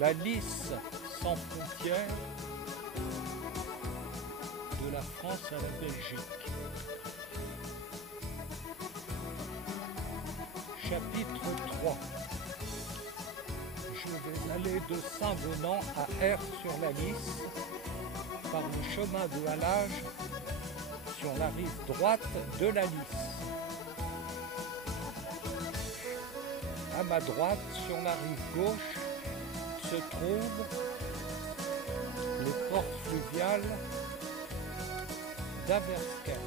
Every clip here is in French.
la lice sans frontières de la France à la Belgique. Chapitre 3. Je vais aller de Saint-Venant à Aire-sur-la-Lys par le chemin de halage sur la rive droite de la Lys. À ma droite, sur la rive gauche, se trouve le port fluvial d'Averskerk.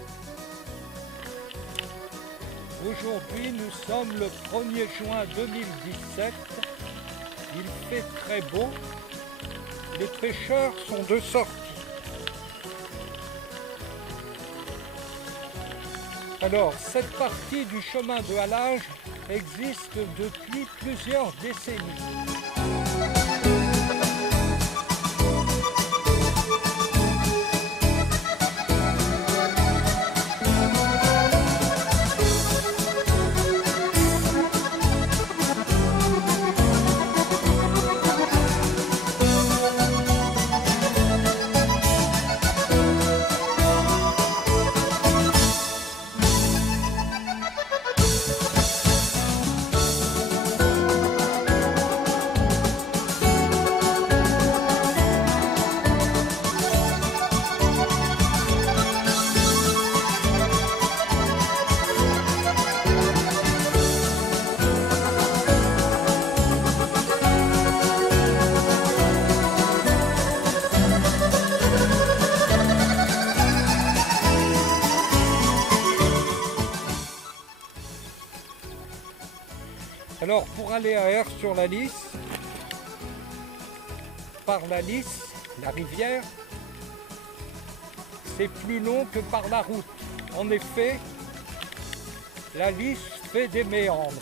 Aujourd'hui, nous sommes le 1er juin 2017. Il fait très beau. Les pêcheurs sont de sortie. Alors, cette partie du chemin de halage existe depuis plusieurs décennies. Alors pour aller à Aire-sur-la-Lys, par la Lys, la rivière, c'est plus long que par la route. En effet, la Lys fait des méandres.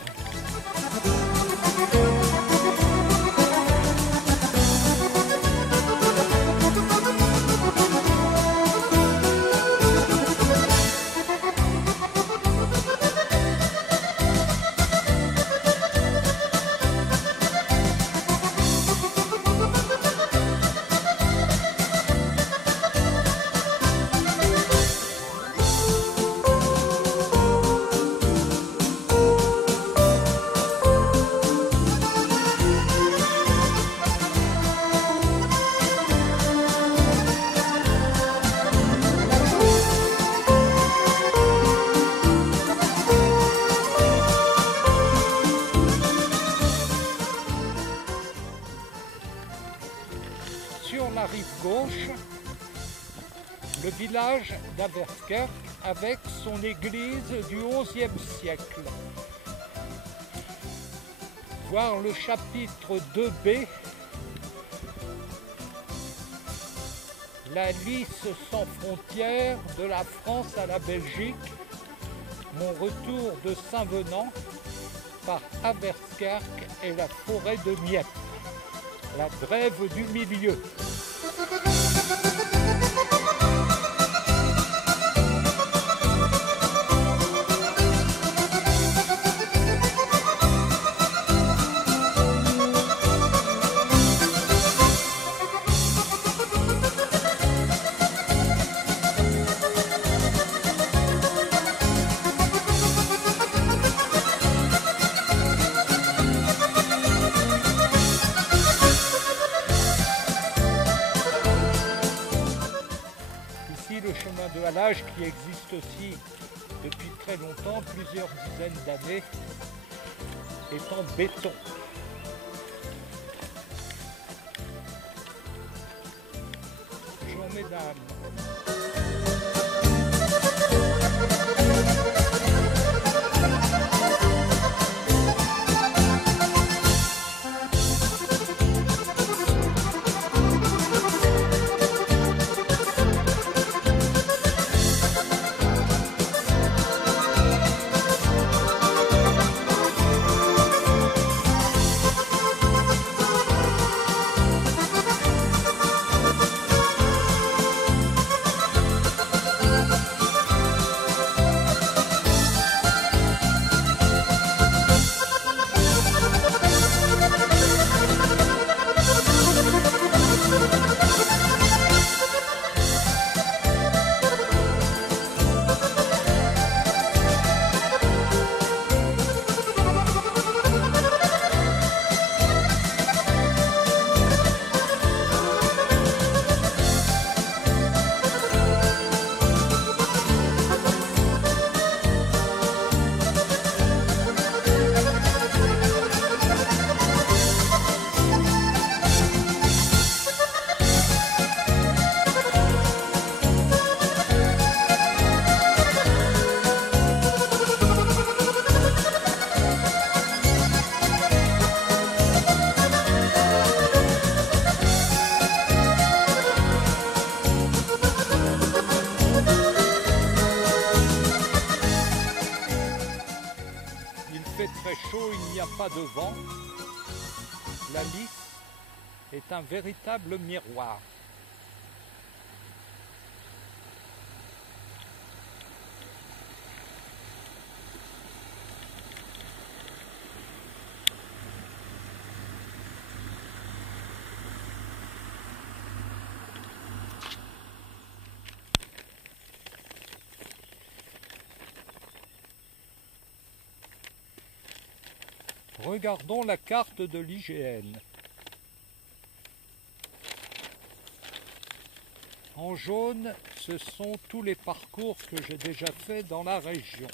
Sur la rive gauche, le village d'Averskerk avec son église du XIe siècle. Voir le chapitre 2b, la Lys sans frontières de la France à la Belgique, mon retour de Saint-Venant par Averskerk et la forêt de Mieppe. La drève du milieu. Le chemin de halage qui existe aussi depuis très longtemps, plusieurs dizaines d'années, est en béton. Bonjour mesdames. fait très chaud, il n'y a pas de vent. La lisse est un véritable miroir. Regardons la carte de l'IGN. En jaune, ce sont tous les parcours que j'ai déjà faits dans la région.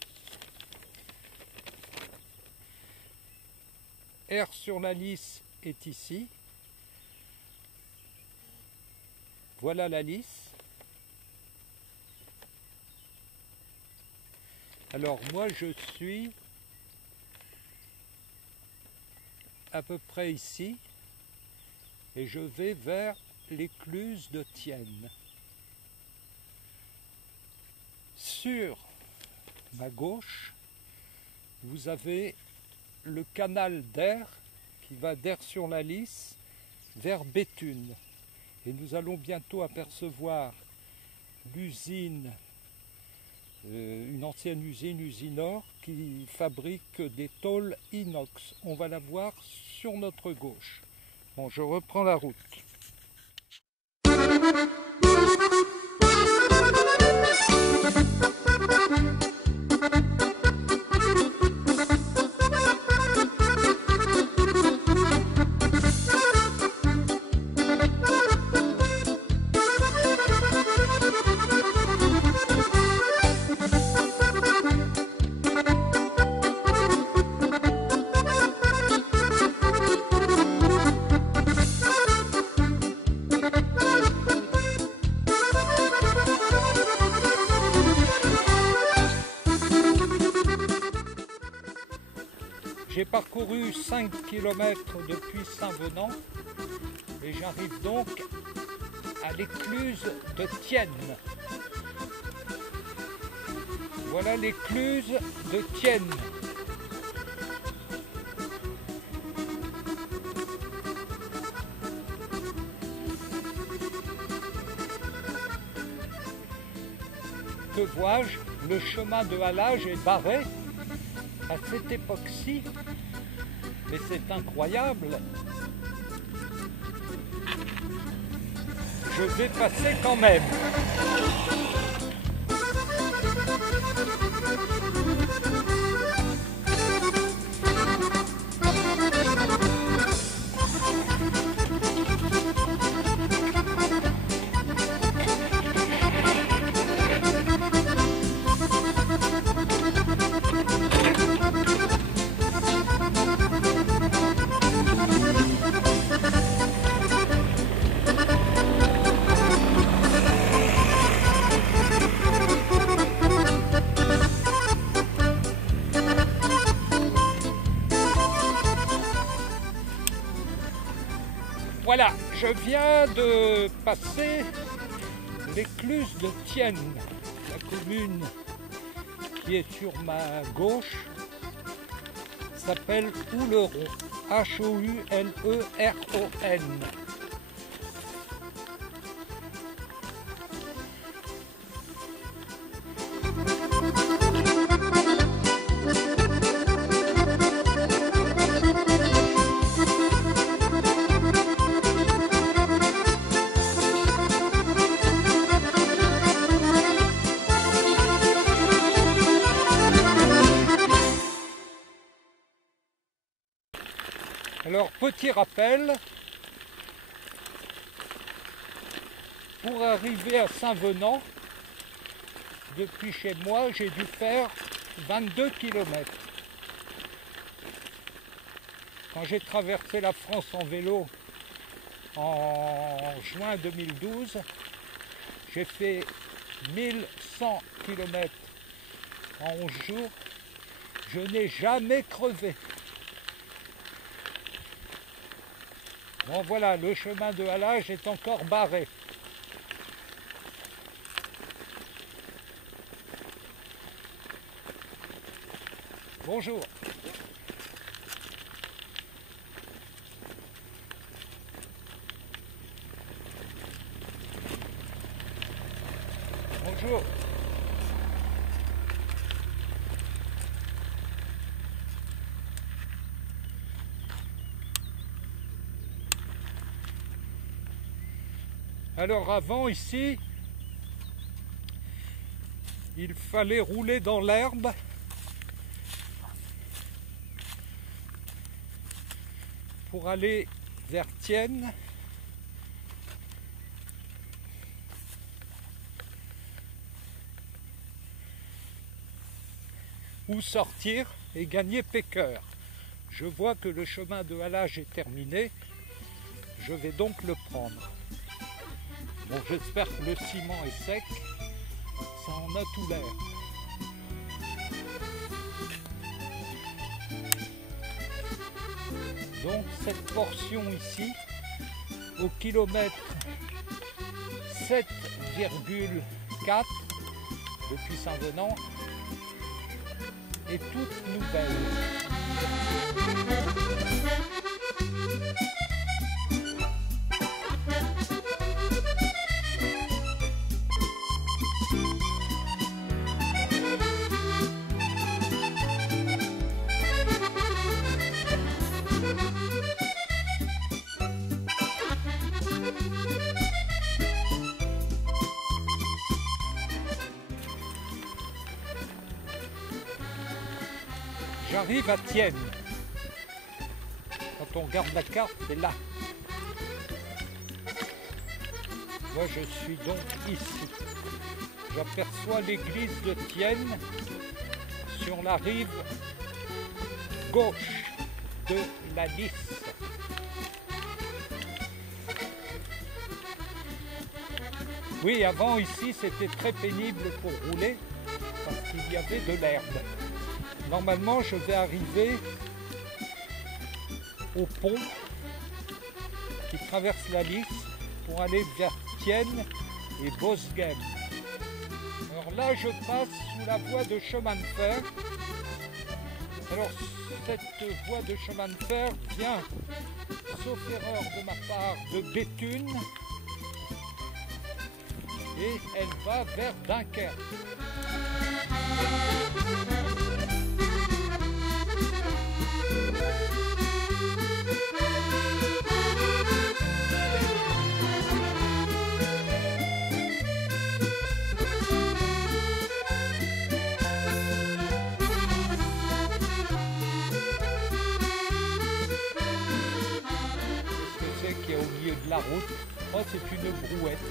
R sur la lisse est ici. Voilà la lisse. Alors moi je suis à peu près ici et je vais vers l'écluse de Thienne. Sur ma gauche, vous avez le canal d'Aire qui va d'Aire-sur-la-Lys vers Béthune. Et nous allons bientôt apercevoir l'usine, une ancienne usine, Usinor, qui fabrique des tôles inox. On va la voir sur notre gauche. Bon, je reprends la route. J'ai parcouru 5 km depuis Saint-Venant et j'arrive donc à l'écluse de Thienne. Voilà l'écluse de Thienne. Que vois-je? Le chemin de halage est barré à cette époque-ci, mais c'est incroyable. Je vais passer quand même. Voilà, je viens de passer l'écluse de Thienne, la commune qui est sur ma gauche s'appelle Houleron, H-O-U-L-E-R-O-N. Alors, petit rappel, pour arriver à Saint-Venant, depuis chez moi, j'ai dû faire 22 km. Quand j'ai traversé la France en vélo en juin 2012, j'ai fait 1100 km en 11 jours. Je n'ai jamais crevé. Bon voilà, le chemin de halage est encore barré. Bonjour. Bonjour. Alors avant ici, il fallait rouler dans l'herbe pour aller vers Thiene. Ou sortir et gagner Pécœur. Je vois que le chemin de halage est terminé, je vais donc le prendre. Bon, j'espère que le ciment est sec, ça en a tout l'air. Donc cette portion ici, au kilomètre 7,4 depuis Saint-Venant, est toute nouvelle. J'arrive à Thiene. Quand on regarde la carte, c'est là. Moi, je suis donc ici. J'aperçois l'église de Thiene sur la rive gauche de la Lys. Oui, avant ici, c'était très pénible pour rouler parce qu'il y avait de l'herbe. Normalement, je vais arriver au pont qui traverse la Lys pour aller vers Thiene et Bosghem. Alors là, je passe sous la voie de chemin de fer. Alors, cette voie de chemin de fer vient, sauf erreur de ma part, de Béthune et elle va vers Dunkerque. Qui est au milieu de la route. Oh, c'est une brouette.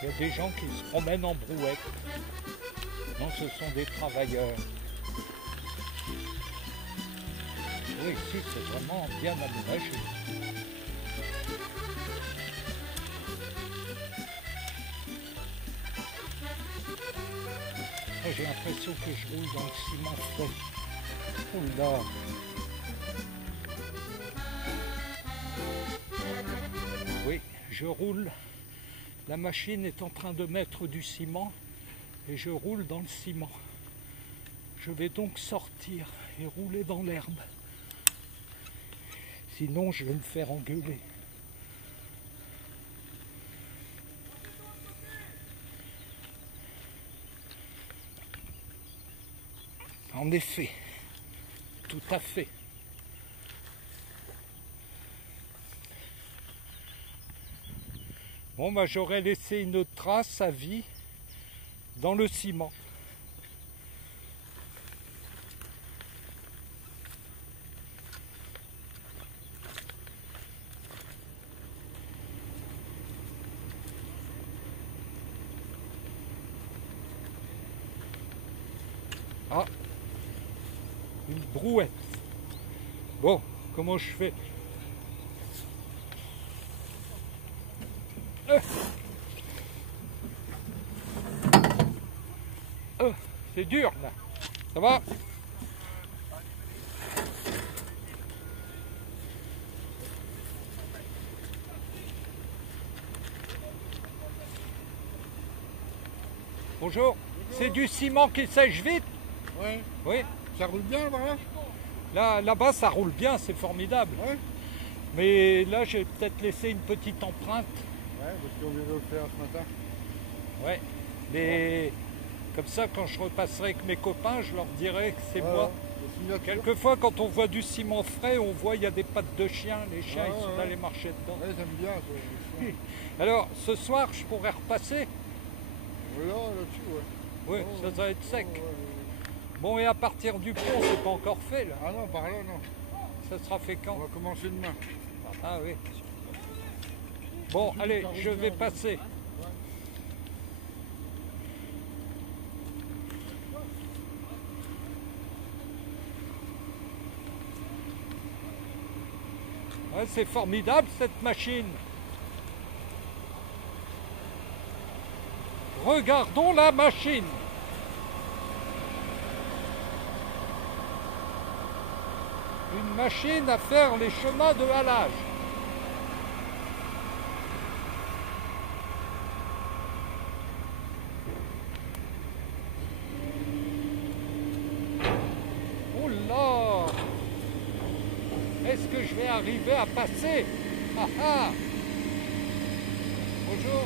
Il y a des gens qui se promènent en brouette. Non, ce sont des travailleurs. Oui, ici, c'est vraiment bien aménagé. J'ai l'impression que je roule dans le ciment frais. Oula. Oui, je roule. La machine est en train de mettre du ciment et je roule dans le ciment. Je vais donc sortir et rouler dans l'herbe. Sinon, je vais me faire engueuler. En effet, tout à fait. Bon, bah, j'aurais laissé une trace à vie dans le ciment. Ah, une brouette. Bon, comment je fais? C'est dur là. Ça va? Bonjour. C'est du ciment qui sèche vite? Ouais. Oui. Ça roule bien, voilà. Là-bas, ça roule bien, c'est formidable. Ouais. Mais là, j'ai peut-être laissé une petite empreinte. Ouais, parce qu'on vient de le faire ce matin. Ouais. Mais comme ça, quand je repasserai avec mes copains, je leur dirai que c'est moi. Quelquefois, quand on voit du ciment frais, on voit il y a des pattes de chien. Les chiens, ils sont allés marcher dedans. Ouais, j'aime bien ça. Alors, ce soir, je pourrais repasser. Voilà, là-dessus, ouais. Oui, ça va être sec. Bon, et à partir du pont, c'est pas encore fait, là. Ah non, par là, non. Ça sera fait quand? On va commencer demain. Ah oui. Bon, allez, je vais passer. Ouais, c'est formidable cette machine. Regardons la machine. Une machine à faire les chemins de halage. Oh là! Est-ce que je vais arriver à passer? Ah ah! Bonjour.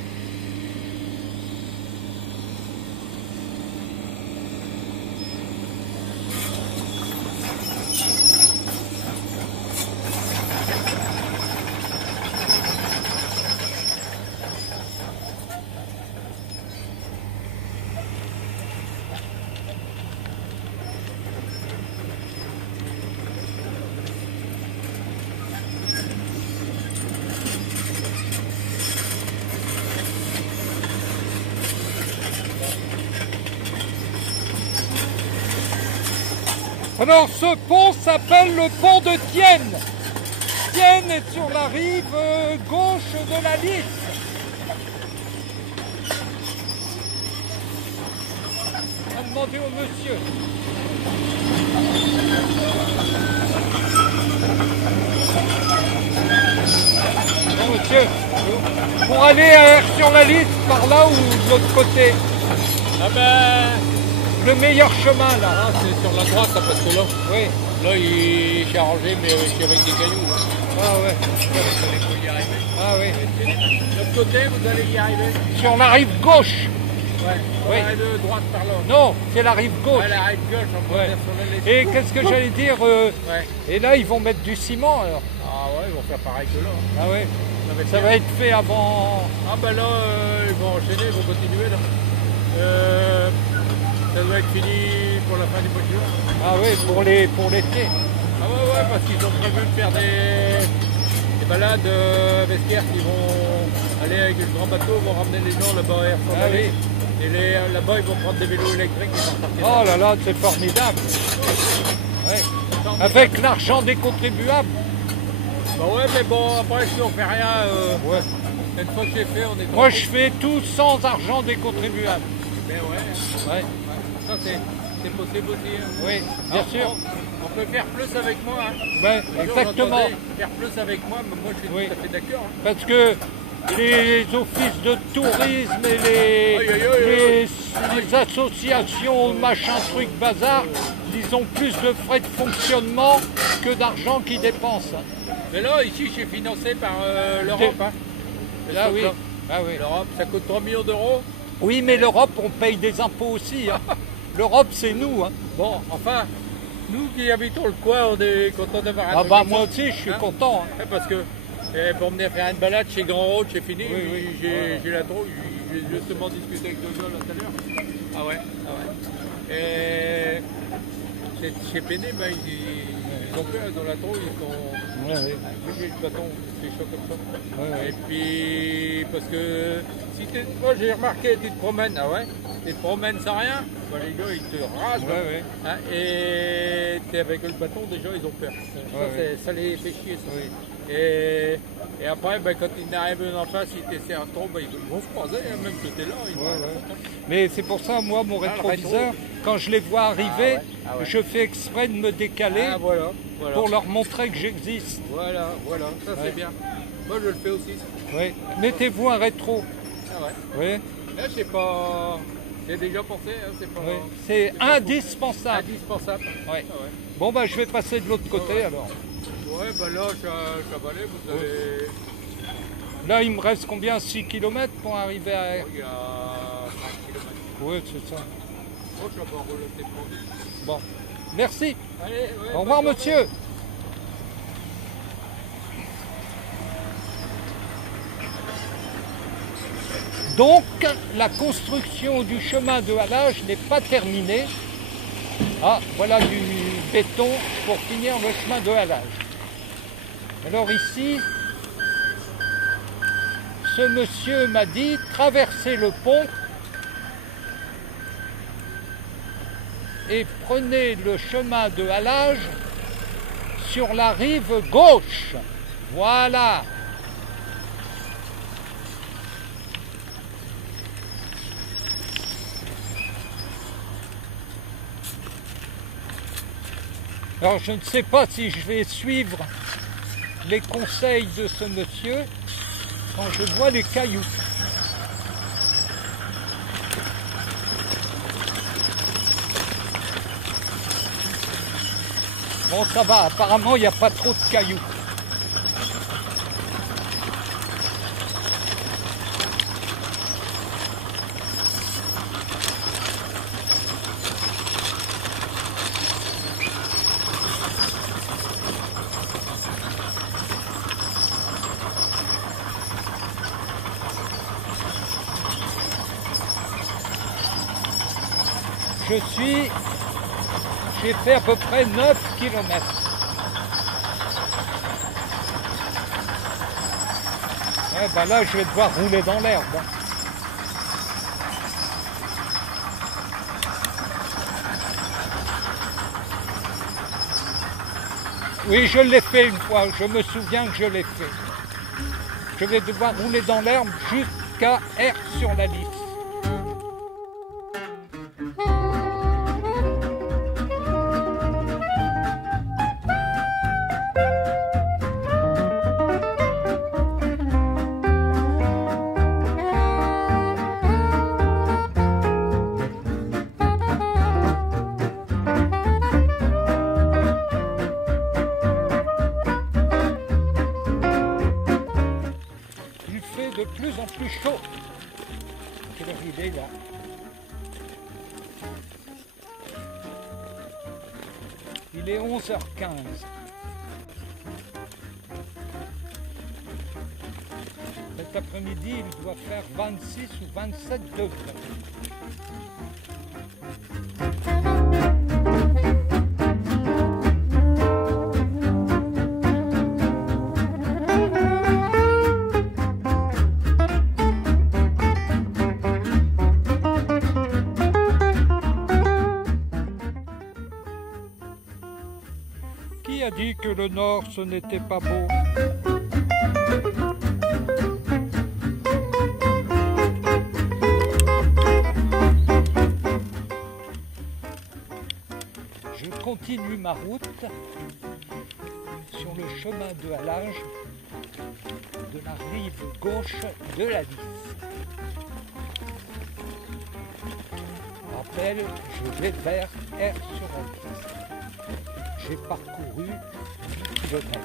Alors ce pont s'appelle le pont de Thienne. Thienne est sur la rive gauche de la Lys. On va demander au monsieur. Bon monsieur, pour aller sur la Lys, par là ou de l'autre côté? Ah ben... Le meilleur chemin là. Ah, c'est sur la droite là, parce que là, Oui. là il s'est arrangé mais c'est avec des cailloux. Là. Ah ouais. Vous allez y arriver. Ah oui. De l'autre côté, vous allez y arriver. Sur la rive gauche. Ouais. Oui. De droite par là. Non, c'est la rive gauche. Ouais, la rive gauche, on peut Ouais. faire sur les... Et qu'est-ce que j'allais dire Ouais. Et là, ils vont mettre du ciment alors. Ah ouais, ils vont faire pareil que là. Ah oui. Ça Ça va être fait avant. Ah ben là, ils vont enchaîner, ils vont continuer là. Ça doit être fini pour la fin du mois de juin. Ah oui, pour l'été. Ah ouais, parce qu'ils ont prévu de faire des balades vestiaires qui vont aller avec le grand bateau, vont ramener les gens là-bas à Air Ah oui. Et là-bas, ils vont prendre des vélos électriques et vont partir. Oh là là, c'est formidable. Ouais. Avec l'argent des contribuables. Bah ouais, mais bon, après, si on fait rien, Ouais. une fois que c'est fait, on est Moi, tranquille. je fais tout sans argent des contribuables. Ben ouais, Ouais. ça c'est possible aussi. Hein. Oui, bien Alors, sûr. On peut faire plus avec moi. Hein. Ouais, Un jour, exactement. j'entendais faire plus avec moi, mais moi je suis Oui. tout à fait d'accord. Hein. Parce que les offices de tourisme et les associations, machin, truc, bazar, ils ont plus de frais de fonctionnement que d'argent qu'ils dépensent. Mais là, ici, je suis financé par l'Europe. Hein. Ah oui. Ah oui. L'Europe, ça coûte 3 millions d'euros. Oui, mais l'Europe, on paye des impôts aussi. Hein. L'Europe, c'est nous. Hein. Bon, enfin, nous qui habitons le coin, on est contents d'avoir un Ah truc bah comme moi ça. aussi, je suis Hein. content. Hein. Parce que pour venir faire une balade chez Grand Road, c'est fini. Oui, oui. J'ai la trouille. J'ai justement discuté avec deux gars là tout à l'heure. Ah ouais, ah ouais. Et chez Péné, ben, ils ont peur, ils ont la trouille, ils sont. Ouais, ouais. J'ai le bâton, c'est chaud comme ça. Ouais, ouais. Et puis, parce que si moi j'ai remarqué, tu te promènes, ah ouais, tu te promènes sans rien, bah, les gars ils te rasent. Ouais, ouais. Hein, et tu es avec le bâton, déjà ils ont peur. Ça, ouais. ça les fait chier. Ça. Oui. Et après, ben, quand il arrive en face, ils t'essaient un trop, ben, ils vont se croiser, hein, même que tu es là. Ils vont Ouais, rien ouais. foutre, hein. Mais c'est pour ça, moi, mon Ah, le rétroviseur, rétro. quand je les vois arriver, Ah ouais. je fais exprès de me décaler Ah voilà, voilà. pour leur montrer que j'existe. Voilà, voilà, ça Ouais. c'est bien. Moi je le fais aussi. Ça. Oui. Mettez-vous un rétro. Ah ouais. Oui. Là, je sais pas. J'ai déjà pensé, hein, c'est pas. Oui. C'est indispensable. Indispensable. Ouais. Ah ouais. Bon, bah, je vais passer de l'autre côté alors. Ouais, bah là, Chabalet, vous avez... Là, il me reste combien? 6 km pour arriver à... Il y a 5 km. Oui, c'est ça. Oh, je vais pas rouler tes produits. Bon, merci. Allez, ouais, Au revoir, bonne monsieur. journée. Donc, la construction du chemin de halage n'est pas terminée. Ah, voilà du béton pour finir le chemin de halage. Alors ici, ce monsieur m'a dit traversez le pont et prenez le chemin de halage sur la rive gauche. Voilà. Alors je ne sais pas si je vais suivre les conseils de ce monsieur quand je vois les cailloux. Bon, ça va, apparemment il n'y a pas trop de cailloux. J'ai fait à peu près 9 km. Eh ben là, je vais devoir rouler dans l'herbe. Oui, je l'ai fait une fois, je me souviens que je l'ai fait. Je vais devoir rouler dans l'herbe jusqu'à R sur la liste. De plus en plus chaud. Quelle heure il est là? Il est 11h15. Cet après-midi, il doit faire 26 ou 27 degrés. Qui a dit que le Nord, ce n'était pas beau? Je continue ma route sur le chemin de halage de la rive gauche de la Lys. Rappel, je vais vers R/Lys. J'ai parcouru 10 km.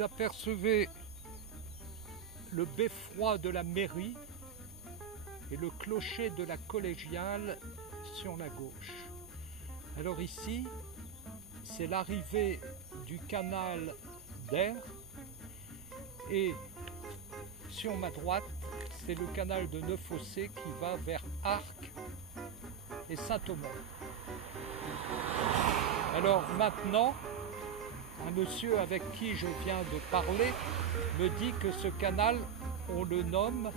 Vous apercevez le beffroi de la mairie et le clocher de la collégiale sur la gauche. Alors ici, c'est l'arrivée du canal d'Aire et sur ma droite, c'est le canal de Neuf-Fossés qui va vers Arques et Saint-Omer. Alors maintenant, un monsieur avec qui je viens de parler me dit que ce canal, on le nomme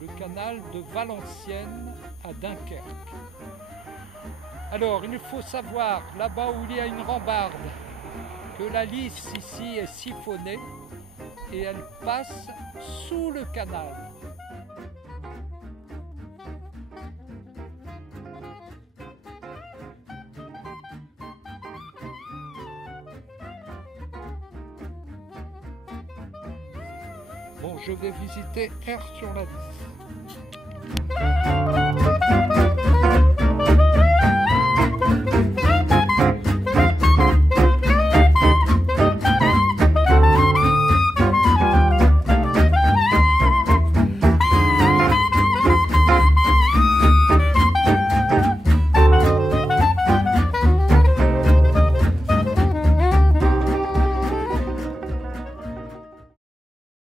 le canal de Valenciennes à Dunkerque. Alors, il faut savoir, là-bas où il y a une rambarde, que la Lys ici est siphonnée et elle passe sous le canal. Bon, je vais visiter Aire sur la Lys.